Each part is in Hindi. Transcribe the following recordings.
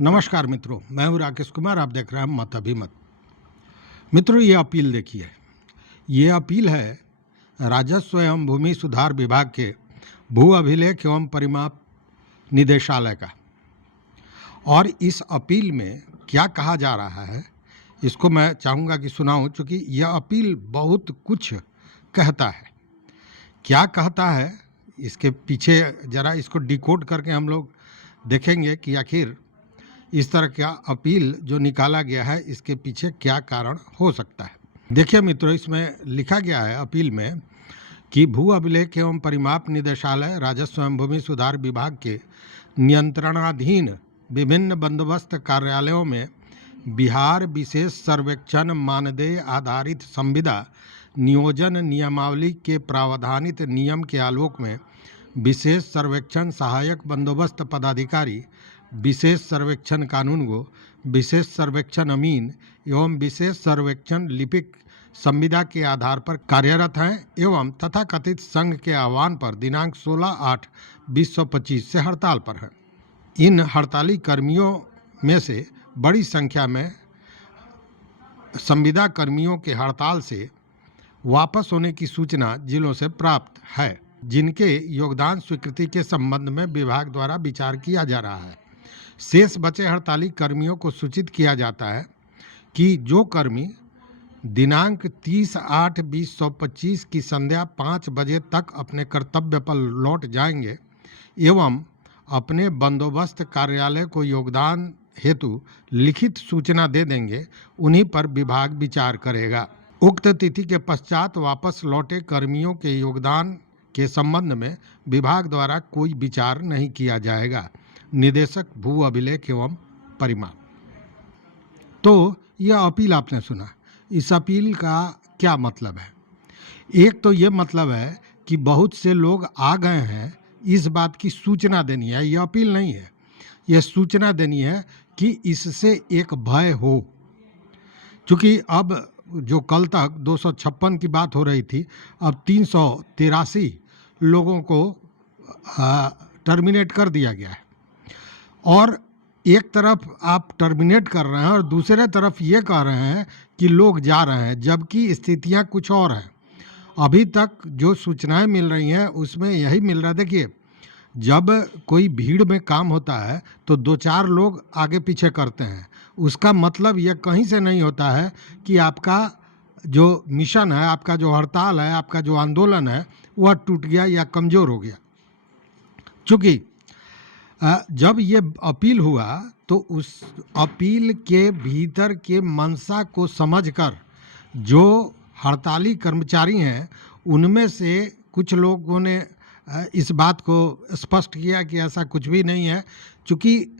नमस्कार मित्रों, मैं हूं राकेश कुमार। आप देख रहे हैं मत अभी मत। मित्रों, ये अपील देखिए। ये अपील है राजस्व एवं भूमि सुधार विभाग के भू अभिलेख एवं परिमाप निदेशालय का। और इस अपील में क्या कहा जा रहा है इसको मैं चाहूँगा कि सुनाऊं, क्योंकि यह अपील बहुत कुछ कहता है। क्या कहता है इसके पीछे ज़रा इसको डिकोड करके हम लोग देखेंगे कि आखिर इस तरह का अपील जो निकाला गया है इसके पीछे क्या कारण हो सकता है। देखिए मित्रों, इसमें लिखा गया है अपील में कि भू अभिलेख एवं परिमाप निदेशालय राजस्व एवं भूमि सुधार विभाग के नियंत्रणाधीन विभिन्न बंदोबस्त कार्यालयों में बिहार विशेष सर्वेक्षण मानदेय आधारित संविदा नियोजन नियमावली के प्रावधानित नियम के आलोक में विशेष सर्वेक्षण सहायक बंदोबस्त पदाधिकारी, विशेष सर्वेक्षण कानूनगो, विशेष सर्वेक्षण अमीन एवं विशेष सर्वेक्षण लिपिक संविदा के आधार पर कार्यरत हैं एवं तथाकथित संघ के आह्वान पर दिनांक 16/8/2025 से हड़ताल पर हैं। इन हड़ताली कर्मियों में से बड़ी संख्या में संविदा कर्मियों के हड़ताल से वापस होने की सूचना जिलों से प्राप्त है, जिनके योगदान स्वीकृति के संबंध में विभाग द्वारा विचार किया जा रहा है। शेष बचे हड़ताली कर्मियों को सूचित किया जाता है कि जो कर्मी दिनांक 30/8/2025 की संध्या 5 बजे तक अपने कर्तव्य पर लौट जाएंगे एवं अपने बंदोबस्त कार्यालय को योगदान हेतु लिखित सूचना दे देंगे, उन्हीं पर विभाग विचार करेगा। उक्त तिथि के पश्चात वापस लौटे कर्मियों के योगदान के संबंध में विभाग द्वारा कोई विचार नहीं किया जाएगा। निदेशक भू अभिलेख एवं परिमाप। तो यह अपील आपने सुना। इस अपील का क्या मतलब है? एक तो ये मतलब है कि बहुत से लोग आ गए हैं, इस बात की सूचना देनी है। यह अपील नहीं है, यह सूचना देनी है कि इससे एक भय हो। क्योंकि अब जो कल तक 256 की बात हो रही थी, अब 383 लोगों को टर्मिनेट कर दिया गया है। और एक तरफ आप टर्मिनेट कर रहे हैं और दूसरे तरफ ये कह रहे हैं कि लोग जा रहे हैं, जबकि स्थितियां कुछ और हैं। अभी तक जो सूचनाएं मिल रही हैं उसमें यही मिल रहा है। देखिए, जब कोई भीड़ में काम होता है तो 2-4 लोग आगे पीछे करते हैं। उसका मतलब यह कहीं से नहीं होता है कि आपका जो मिशन है, आपका जो हड़ताल है, आपका जो आंदोलन है वह टूट गया या कमज़ोर हो गया। चूँकि जब ये अपील हुआ तो उस अपील के भीतर के मंशा को समझकर जो हड़ताली कर्मचारी हैं उनमें से कुछ लोगों ने इस बात को स्पष्ट किया कि ऐसा कुछ भी नहीं है, क्योंकि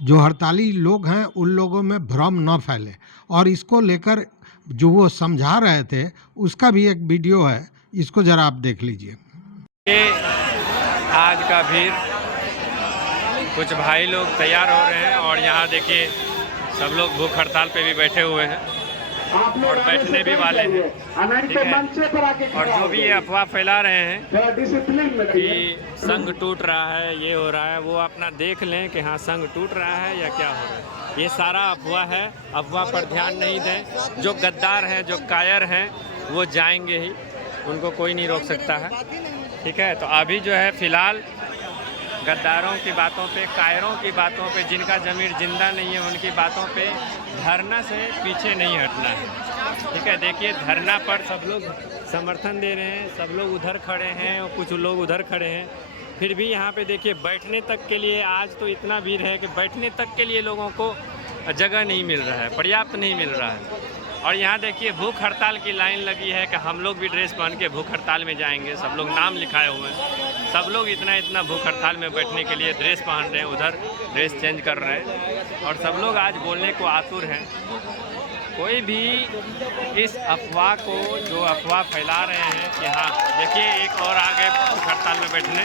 जो हड़ताली लोग हैं उन लोगों में भ्रम न फैले। और इसको लेकर जो वो समझा रहे थे उसका भी एक वीडियो है, इसको ज़रा आप देख लीजिए। आज का भीड़, कुछ भाई लोग तैयार हो रहे हैं और यहाँ देखिए सब लोग भूख हड़ताल पे भी बैठे हुए हैं और बैठने भी वाले हैं, ठीक है। और जो भी ये अफवाह फैला रहे हैं कि संघ टूट रहा है, ये हो रहा है, वो अपना देख लें कि हाँ संघ टूट रहा है या क्या हो रहा है। ये सारा अफवाह है, अफवाह पर ध्यान नहीं दें। जो गद्दार हैं, जो कायर हैं, वो जाएंगे ही, उनको कोई नहीं रोक सकता है, ठीक है। तो अभी जो है फिलहाल गद्दारों की बातों पे, कायरों की बातों पे, जिनका ज़मीर जिंदा नहीं है उनकी बातों पे धरना से पीछे नहीं हटना है, ठीक है। देखिए धरना पर सब लोग समर्थन दे रहे हैं, सब लोग उधर खड़े हैं और कुछ लोग उधर खड़े हैं। फिर भी यहाँ पे देखिए बैठने तक के लिए आज तो इतना भीड़ है कि बैठने तक के लिए लोगों को जगह नहीं मिल रहा है, पर्याप्त नहीं मिल रहा है। और यहाँ देखिए भूख हड़ताल की लाइन लगी है कि हम लोग भी ड्रेस पहन के भूख हड़ताल में जाएंगे। सब लोग नाम लिखाए हुए हैं, सब लोग इतना भूख हड़ताल में बैठने के लिए ड्रेस पहन रहे हैं, उधर ड्रेस चेंज कर रहे हैं और सब लोग आज बोलने को आतुर हैं। कोई भी इस अफवाह को, जो अफवाह फैला रहे हैं कि हाँ देखिए एक और आ गए भूख हड़ताल में बैठने,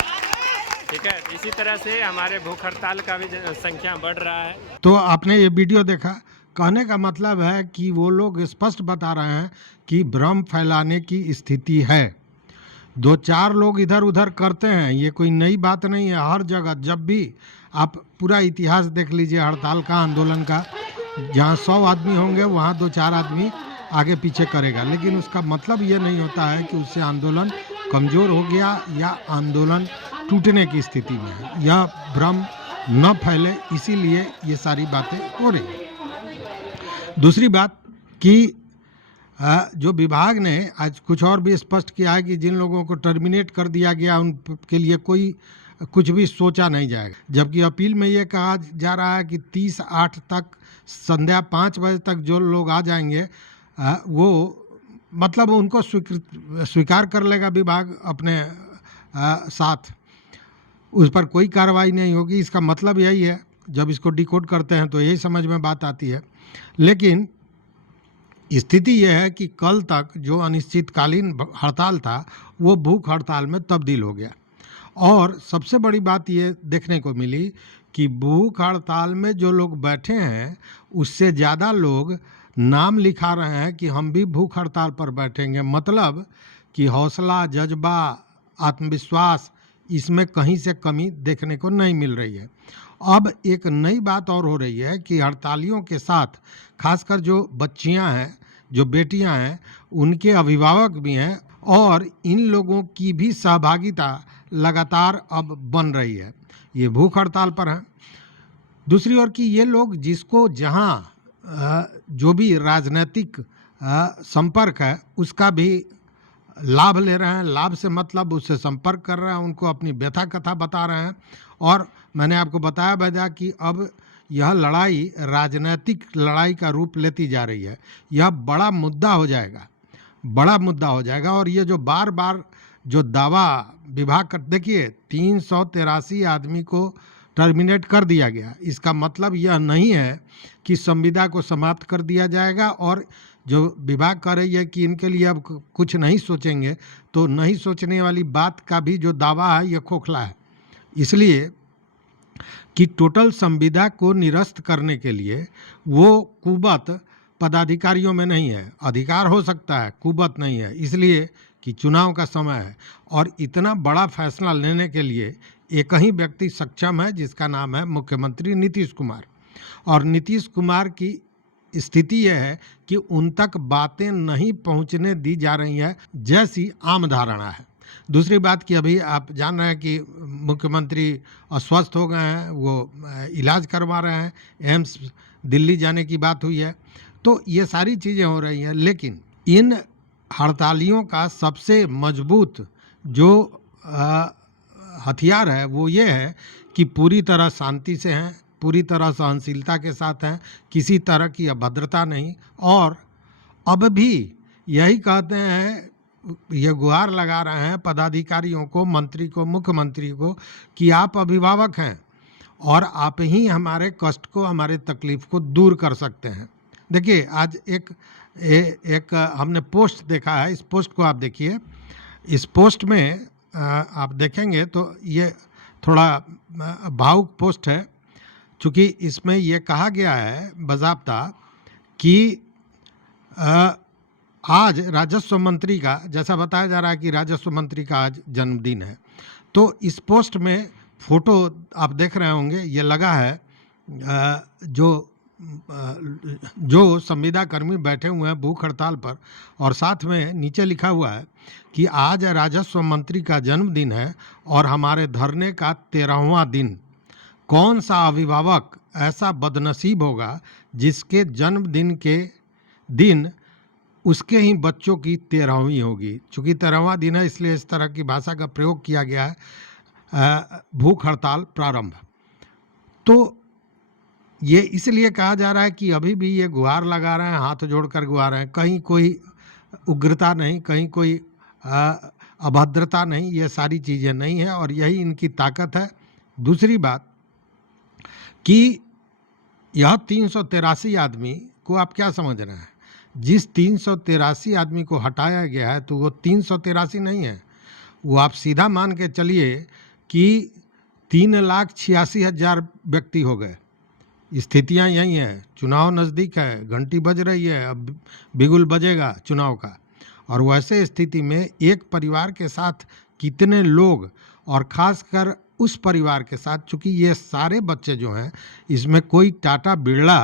ठीक है। इसी तरह से हमारे भूख हड़ताल का भी संख्या बढ़ रहा है। तो आपने ये वीडियो देखा। कहने का मतलब है कि वो लोग स्पष्ट बता रहे हैं कि भ्रम फैलाने की स्थिति है। 2-4 लोग इधर उधर करते हैं, ये कोई नई बात नहीं है। हर जगह जब भी आप पूरा इतिहास देख लीजिए हड़ताल का, आंदोलन का। जहाँ 100 आदमी होंगे वहाँ 2-4 आदमी आगे पीछे करेगा, लेकिन उसका मतलब ये नहीं होता है कि उससे आंदोलन कमज़ोर हो गया या आंदोलन टूटने की स्थिति में है। यह भ्रम न फैले, इसीलिए ये सारी बातें हो रही हैं। दूसरी बात कि जो विभाग ने आज कुछ और भी स्पष्ट किया है कि जिन लोगों को टर्मिनेट कर दिया गया उनके लिए कोई कुछ भी सोचा नहीं जाएगा, जबकि अपील में ये कहा जा रहा है कि 30/8 तक संध्या 5 बजे तक जो लोग आ जाएंगे वो मतलब उनको स्वीकार कर लेगा विभाग अपने साथ, उस पर कोई कार्रवाई नहीं होगी। इसका मतलब यही है, जब इसको डिकोड करते हैं तो यही समझ में बात आती है। लेकिन स्थिति यह है कि कल तक जो अनिश्चितकालीन हड़ताल था वो भूख हड़ताल में तब्दील हो गया, और सबसे बड़ी बात ये देखने को मिली कि भूख हड़ताल में जो लोग बैठे हैं उससे ज़्यादा लोग नाम लिखा रहे हैं कि हम भी भूख हड़ताल पर बैठेंगे। मतलब कि हौसला, जज्बा, आत्मविश्वास इसमें कहीं से कमी देखने को नहीं मिल रही है। अब एक नई बात और हो रही है कि हड़तालियों के साथ खासकर जो बच्चियां हैं, जो बेटियां हैं, उनके अभिभावक भी हैं, और इन लोगों की भी सहभागिता लगातार अब बन रही है। ये भूख हड़ताल पर हैं। दूसरी ओर कि ये लोग जिसको जहां जो भी राजनीतिक संपर्क है उसका भी लाभ ले रहे हैं। लाभ से मतलब उससे संपर्क कर रहे हैं, उनको अपनी व्यथा कथा बता रहे हैं। और मैंने आपको बताया भेजा कि अब यह लड़ाई राजनीतिक लड़ाई का रूप लेती जा रही है। यह बड़ा मुद्दा हो जाएगा, बड़ा मुद्दा हो जाएगा। और ये जो बार बार जो दावा विभाग कर, देखिए 383 आदमी को टर्मिनेट कर दिया गया, इसका मतलब यह नहीं है कि संविदा को समाप्त कर दिया जाएगा। और जो विभाग कह रही है कि इनके लिए अब कुछ नहीं सोचेंगे, तो नहीं सोचने वाली बात का भी जो दावा है यह खोखला है। इसलिए कि टोटल संविदा को निरस्त करने के लिए वो कुवत पदाधिकारियों में नहीं है। अधिकार हो सकता है, कुवत नहीं है, इसलिए कि चुनाव का समय है। और इतना बड़ा फैसला लेने के लिए एक ही व्यक्ति सक्षम है, जिसका नाम है मुख्यमंत्री नीतीश कुमार। और नीतीश कुमार की स्थिति यह है कि उन तक बातें नहीं पहुंचने दी जा रही हैं जैसी आम धारणा है। दूसरी बात कि अभी आप जान रहे हैं कि मुख्यमंत्री अस्वस्थ हो गए हैं, वो इलाज करवा रहे हैं, एम्स दिल्ली जाने की बात हुई है। तो ये सारी चीज़ें हो रही हैं, लेकिन इन हड़तालियों का सबसे मजबूत जो हथियार है वो ये है कि पूरी तरह शांति से हैं, पूरी तरह सहनशीलता के साथ हैं, किसी तरह की अभद्रता नहीं। और अब भी यही कहते हैं, ये गुहार लगा रहे हैं पदाधिकारियों को, मंत्री को, मुख्यमंत्री को कि आप अभिभावक हैं और आप ही हमारे कष्ट को, हमारे तकलीफ को दूर कर सकते हैं। देखिए आज एक हमने पोस्ट देखा है, इस पोस्ट को आप देखिए। इस पोस्ट में आप देखेंगे तो ये थोड़ा भावुक पोस्ट है, चूँकि इसमें ये कहा गया है बाज़ाब्ता कि आज राजस्व मंत्री का, जैसा बताया जा रहा है कि राजस्व मंत्री का आज जन्मदिन है, तो इस पोस्ट में फ़ोटो आप देख रहे होंगे, ये लगा है जो संविदा कर्मी बैठे हुए हैं भूख हड़ताल पर, और साथ में नीचे लिखा हुआ है कि आज राजस्व मंत्री का जन्मदिन है और हमारे धरने का 13वां दिन। कौन सा अभिभावक ऐसा बदनसीब होगा जिसके जन्मदिन के दिन उसके ही बच्चों की 13वीं होगी। चूँकि 13वां दिन है इसलिए इस तरह की भाषा का प्रयोग किया गया है, भूख हड़ताल प्रारंभ। तो ये इसलिए कहा जा रहा है कि अभी भी ये गुहार लगा रहे हैं, हाथ जोड़कर गुहार रहे हैं, कहीं कोई उग्रता नहीं, कहीं कोई अभद्रता नहीं, ये सारी चीज़ें नहीं है, और यही इनकी ताकत है। दूसरी बात कि यह 383 आदमी को आप क्या समझ रहे हैं? जिस 383 आदमी को हटाया गया है तो वो 383 नहीं है, वो आप सीधा मान के चलिए कि 3,86,000 व्यक्ति हो गए। स्थितियां यही हैं, चुनाव नज़दीक है, घंटी बज रही है, अब बिगुल बजेगा चुनाव का, और वैसे स्थिति में एक परिवार के साथ कितने लोग, और ख़ासकर उस परिवार के साथ, चूंकि ये सारे बच्चे जो हैं इसमें कोई टाटा बिरला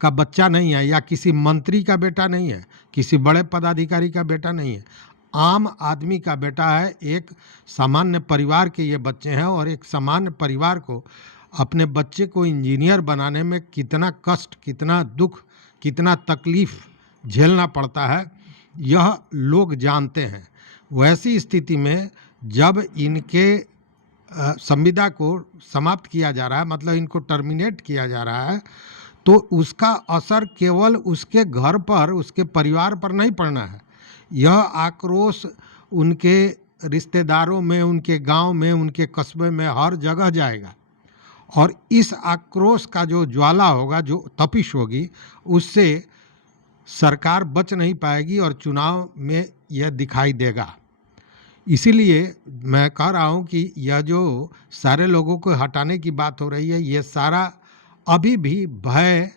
का बच्चा नहीं है या किसी मंत्री का बेटा नहीं है, किसी बड़े पदाधिकारी का बेटा नहीं है, आम आदमी का बेटा है। एक सामान्य परिवार के ये बच्चे हैं और एक सामान्य परिवार को अपने बच्चे को इंजीनियर बनाने में कितना कष्ट, कितना दुख, कितना तकलीफ झेलना पड़ता है यह लोग जानते हैं। वैसी स्थिति में जब इनके संविदा को समाप्त किया जा रहा है, मतलब इनको टर्मिनेट किया जा रहा है, तो उसका असर केवल उसके घर पर, उसके परिवार पर नहीं पड़ना है। यह आक्रोश उनके रिश्तेदारों में, उनके गांव में, उनके कस्बे में हर जगह जाएगा और इस आक्रोश का जो ज्वाला होगा, जो तपिश होगी, उससे सरकार बच नहीं पाएगी और चुनाव में यह दिखाई देगा। इसीलिए मैं कह रहा हूं कि यह जो सारे लोगों को हटाने की बात हो रही है, यह सारा अभी भी भय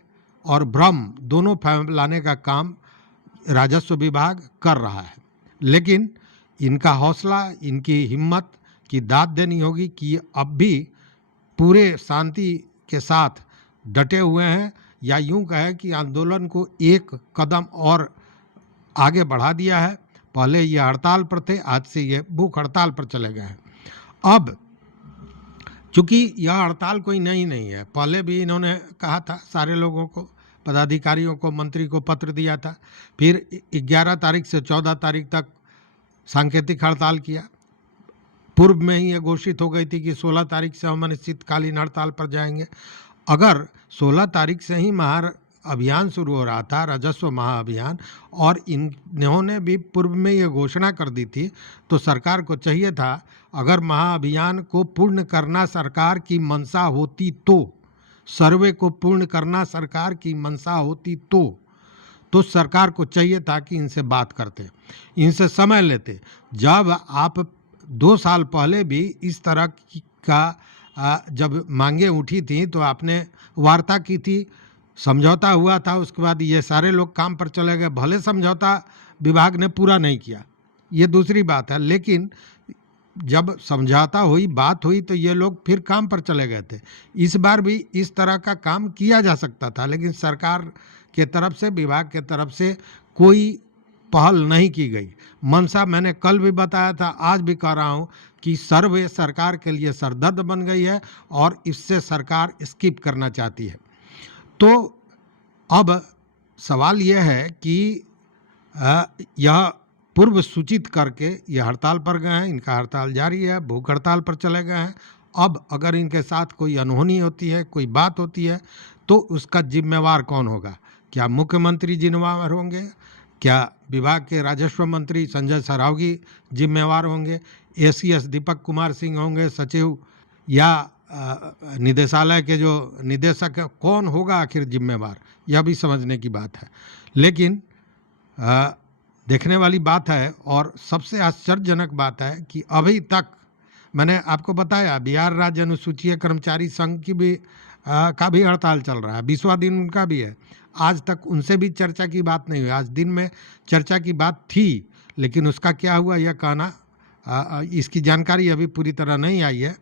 और भ्रम दोनों फैलाने का काम राजस्व विभाग कर रहा है। लेकिन इनका हौसला, इनकी हिम्मत की दाद देनी होगी कि अब भी पूरे शांति के साथ डटे हुए हैं, या यूं कहें कि आंदोलन को एक कदम और आगे बढ़ा दिया है। पहले ये हड़ताल पर थे, आज से ये भूख हड़ताल पर चले गए हैं। अब चूंकि यह हड़ताल कोई नई नहीं है, पहले भी इन्होंने कहा था, सारे लोगों को, पदाधिकारियों को, मंत्री को पत्र दिया था, फिर 11 तारीख से 14 तारीख तक सांकेतिक हड़ताल किया। पूर्व में ही ये घोषित हो गई थी कि 16 तारीख से हम अनिश्चितकालीन हड़ताल पर जाएंगे। अगर 16 तारीख से ही महाअभियान शुरू हो रहा था, राजस्व महाअभियान, और इन्होंने भी पूर्व में ये घोषणा कर दी थी, तो सरकार को चाहिए था, अगर महाअभियान को पूर्ण करना सरकार की मंशा होती तो, सर्वे को पूर्ण करना सरकार की मंशा होती तो सरकार को चाहिए था कि इनसे बात करते, इनसे समय लेते। जब आप 2 साल पहले भी इस तरह का जब मांगे उठी थी तो आपने वार्ता की थी, समझौता हुआ था, उसके बाद ये सारे लोग काम पर चले गए। भले समझौता विभाग ने पूरा नहीं किया, ये दूसरी बात है, लेकिन जब समझौता हुई, बात हुई, तो ये लोग फिर काम पर चले गए थे। इस बार भी इस तरह का काम किया जा सकता था, लेकिन सरकार के तरफ से, विभाग के तरफ से कोई पहल नहीं की गई। मंशा मैंने कल भी बताया था, आज भी कह रहा हूँ कि सर्वे सरकार के लिए सरदर्द बन गई है और इससे सरकार स्किप करना चाहती है। तो अब सवाल यह है कि यह पूर्व सूचित करके ये हड़ताल पर गए हैं, इनका हड़ताल जारी है, भूख हड़ताल पर चले गए हैं। अब अगर इनके साथ कोई अनहोनी होती है, कोई बात होती है, तो उसका जिम्मेवार कौन होगा? क्या मुख्यमंत्री जिम्मेवार होंगे? क्या विभाग के राजस्व मंत्री संजय सरावगी जिम्मेवार होंगे? एसीएस दीपक कुमार सिंह होंगे सचिव? या निदेशालय के जो निदेशक हैं, कौन होगा आखिर जिम्मेवार? यह भी समझने की बात है। लेकिन देखने वाली बात है और सबसे आश्चर्यजनक बात है कि अभी तक, मैंने आपको बताया, बिहार राज्य अनुसूचित कर्मचारी संघ की भी का भी हड़ताल चल रहा है, 20वां दिन उनका भी है। आज तक उनसे भी चर्चा की बात नहीं हुई। आज दिन में चर्चा की बात थी, लेकिन उसका क्या हुआ यह कहना, इसकी जानकारी अभी पूरी तरह नहीं आई है।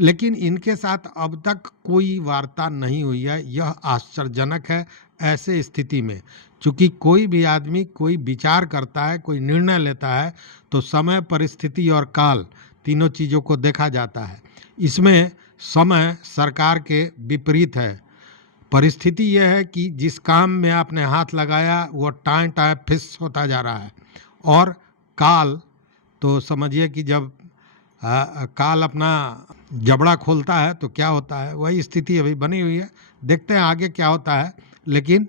लेकिन इनके साथ अब तक कोई वार्ता नहीं हुई है, यह आश्चर्यजनक है। ऐसे स्थिति में चूँकि कोई भी आदमी कोई विचार करता है, कोई निर्णय लेता है, तो समय, परिस्थिति और काल, तीनों चीज़ों को देखा जाता है। इसमें समय सरकार के विपरीत है। परिस्थिति यह है कि जिस काम में आपने हाथ लगाया वो टाएं टाएं फिस होता जा रहा है, और काल तो समझिए कि जब काल अपना जबड़ा खोलता है तो क्या होता है, वही स्थिति अभी बनी हुई है। देखते हैं आगे क्या होता है। लेकिन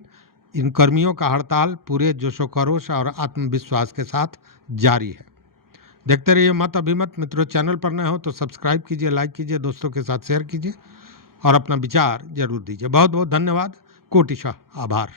इन कर्मियों का हड़ताल पूरे जोशो खरोश और आत्मविश्वास के साथ जारी है। देखते रहिए मत अभिमत। मित्रों, चैनल पर नए हो तो सब्सक्राइब कीजिए, लाइक कीजिए, दोस्तों के साथ शेयर कीजिए और अपना विचार जरूर दीजिए। बहुत बहुत धन्यवाद, कोटिशः आभार।